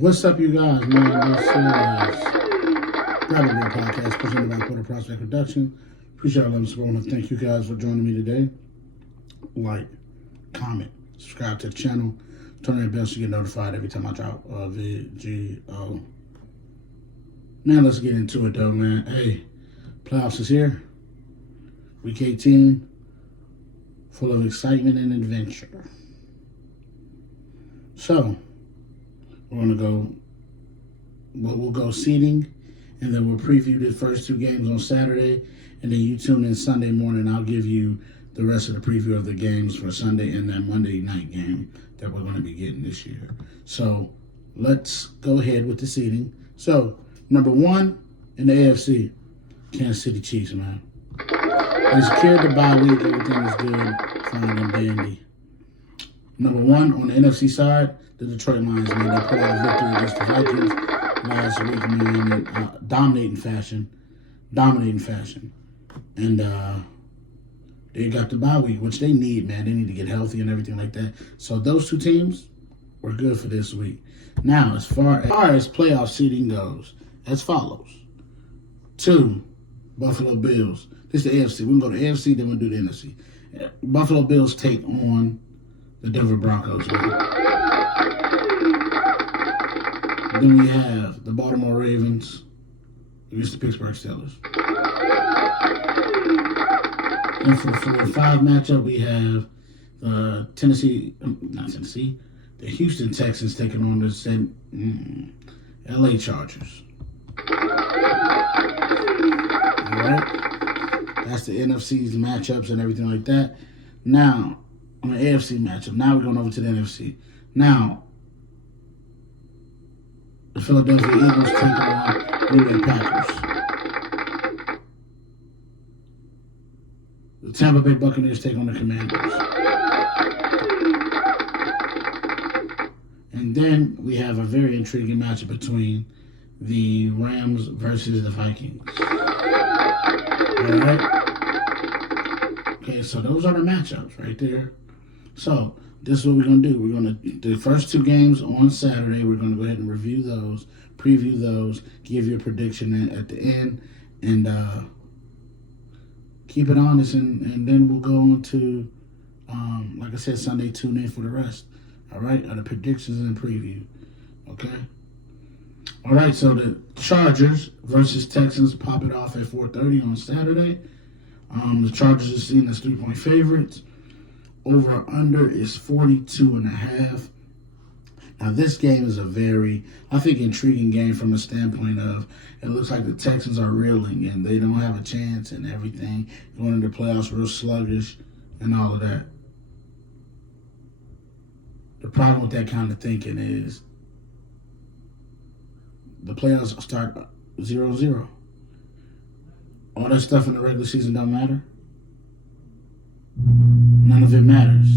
What's up, you guys, man? This is Grab a Beer Podcast presented by Porter Prospect Production. Appreciate all of support. Thank you guys for joining me today. Like, comment, subscribe to the channel, turn on the bell so you get notified every time I drop a video. Man, let's get into it though, man. Hey, playoffs is here. Week 18, full of excitement and adventure. So, we're going to go, we'll go seeding, and then we'll preview the first two games on Saturday, and then you tune in Sunday morning. I'll give you the rest of the preview of the games for Sunday and that Monday night game that we're going to be getting this year. So, let's go ahead with the seeding. So, number one in the AFC, Kansas City Chiefs, man. They secured the bye week. Everything is good, fine, and dandy. Number one on the NFC side, the Detroit Lions, man. They put out a victory against the Vikings last week, man, in dominating fashion. And they got the bye week, which they need, man. They need to get healthy and everything like that. So those two teams were good for this week. Now, as far as playoff seeding goes, as follows. 2, Buffalo Bills. This is the AFC. We're going to go to AFC, then we'll do the NFC. Buffalo Bills take on the Denver Broncos. Then we have the Baltimore Ravens against the Pittsburgh Steelers. And for the 4-5 matchup, we have the the Houston Texans taking on the LA Chargers. All right? That's the NFC's matchups and everything like that. Now, on the AFC matchup. Now we're going over to the NFC. Now, the Philadelphia Eagles take on Green Bay Packers. The Tampa Bay Buccaneers take on the Commanders. And then we have a very intriguing matchup between the Rams versus the Vikings. All right? Okay, so those are the matchups right there. So, this is what we're going to do. We're going to, the first two games on Saturday, we're going to go ahead and review those, preview those, give you a prediction at the end, and keep it honest, and then we'll go on to, like I said, Sunday, tune in for the rest. All right? The predictions and preview. Okay? All right, so the Chargers versus Texans pop it off at 4:30 on Saturday. The Chargers are seen as 3-point favorites. Over under is 42.5. Now, this game is a very, I think, intriguing game from a standpoint of it looks like the Texans are reeling and they don't have a chance and everything. Going into the playoffs real sluggish and all of that. The problem with that kind of thinking is the playoffs start 0-0. All that stuff in the regular season don't matter. None of it matters.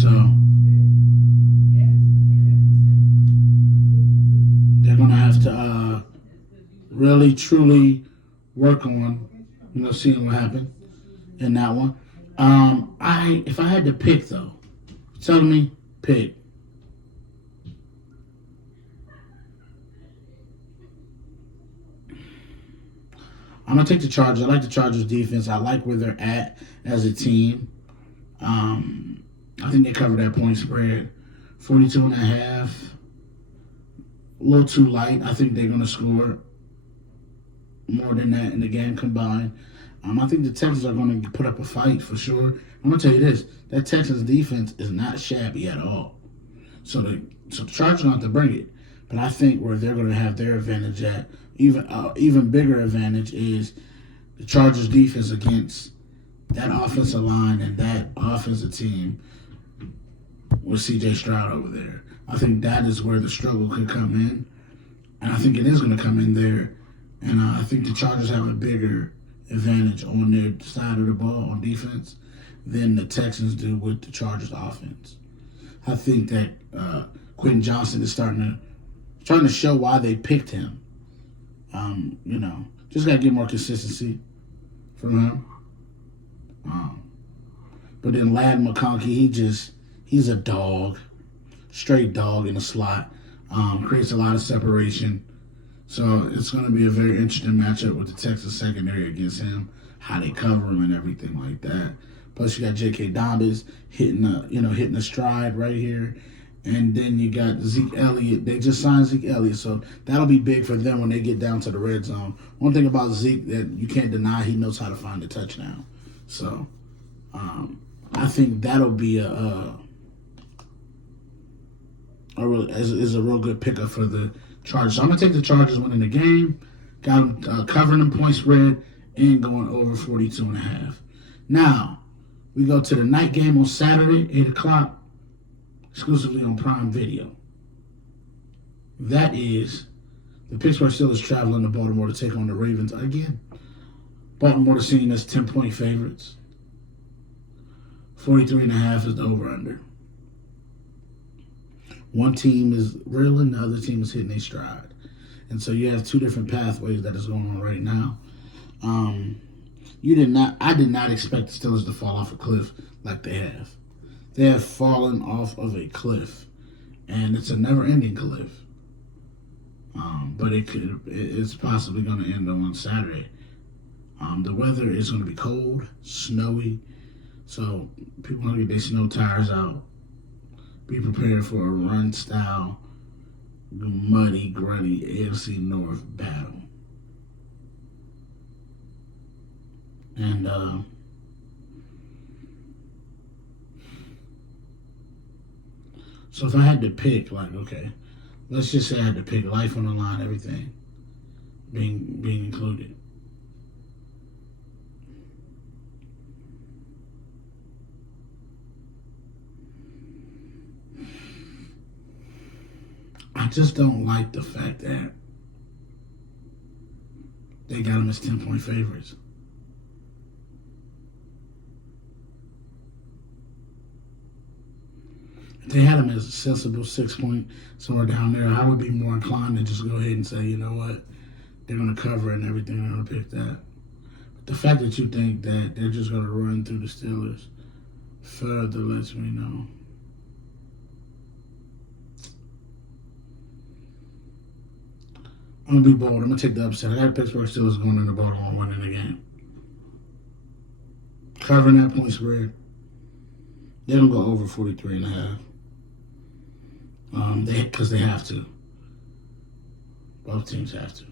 So they're gonna have to really, truly work on, seeing what happened in that one. If I had to pick though, telling me pick. I'm going to take the Chargers. I like the Chargers defense. I like where they're at as a team. I think they covered that point spread. 42.5. A little too light. I think they're going to score more than that in the game combined. I think the Texans are going to put up a fight for sure. I'm going to tell you this. That Texans defense is not shabby at all. So the Chargers don't have to bring it. But I think where they're going to have their advantage at, even bigger advantage, is the Chargers' defense against that offensive line and that offensive team with C.J. Stroud over there. I think that is where the struggle could come in. And I think it is going to come in there. And I think the Chargers have a bigger advantage on their side of the ball on defense than the Texans do with the Chargers' offense. I think that Quentin Johnson is trying to show why they picked him. Just got to get more consistency from him. But then Lad McConkey, He's a dog, straight dog in the slot. Creates a lot of separation. So it's going to be a very interesting matchup with the Texas secondary against him, how they cover him and everything like that. Plus, you got J.K. Dobbins hitting a stride right here, and then you got Zeke Elliott. They just signed Zeke Elliott, so that'll be big for them when they get down to the red zone. One thing about Zeke that you can't deny, he knows how to find a touchdown. So I think that'll be a real good pickup for the Chargers. So I'm gonna take the Chargers winning the game, got them covering the point spread and going over 42.5. Now we go to the night game on Saturday, 8 o'clock, exclusively on Prime Video. That is the Pittsburgh Steelers traveling to Baltimore to take on the Ravens again. Baltimore is seen as 10-point favorites. 43.5 is the over-under. One team is reeling, the other team is hitting a stride. And so you have two different pathways that is going on right now. I did not expect the Steelers to fall off a cliff like they have. They have fallen off of a cliff. And it's a never-ending cliff. But it's possibly going to end on Saturday. The weather is going to be cold, snowy. So people want to get their snow tires out. Be prepared for a run-style, muddy, gruddy AFC North battle. And so if I had to pick, okay, let's just say I had to pick life on the line, everything being included. I just don't like the fact that they got them as 10-point favorites. If they had them as a sensible 6-point somewhere down there, I would be more inclined to just go ahead and say, you know what, they're going to cover it and everything, they're going to pick that. But the fact that you think that they're just going to run through the Steelers further lets me know. I'm going to be bold. I'm going to take the upset. I got Pittsburgh Steelers going in the Baltimore winning the game. Covering that point spread. They're going to go over 43.5. Because they have to. Both teams have to.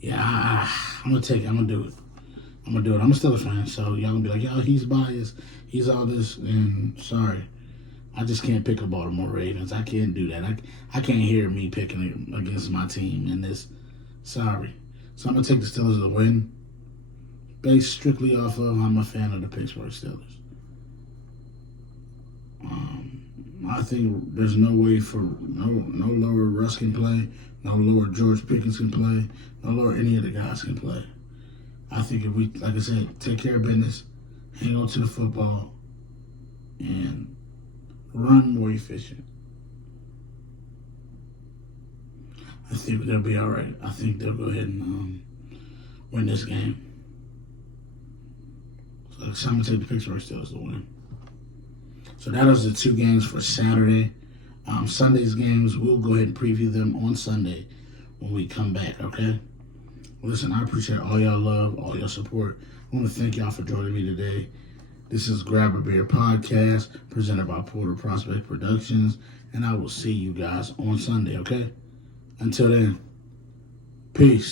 Yeah, I'm going to do it. I'm a Steelers fan, so y'all going to be like, yo, he's biased. He's all this. And sorry. I just can't pick a Baltimore Ravens. I can't do that. I can't hear me picking it against my team in this. Sorry. So I'm going to take the Steelers to win. Based strictly off of I'm a fan of the Pittsburgh Steelers. I think there's no way for no lower Russ can play, no lower George Pickens can play, no lower any of the guys can play. I think if we, like I said, take care of business, hang on to the football, and run more efficient, I think they'll be all right. I think they'll go ahead and win this game. So I'm going to take the Pittsburgh Steelers to win. So that was the two games for Saturday. Sunday's games, we'll go ahead and preview them on Sunday when we come back, okay? Listen, I appreciate all y'all love, all your support. I want to thank y'all for joining me today. This is Grab a Beer Podcast, presented by Porter Prospect Productions, and I will see you guys on Sunday, okay? Until then, peace.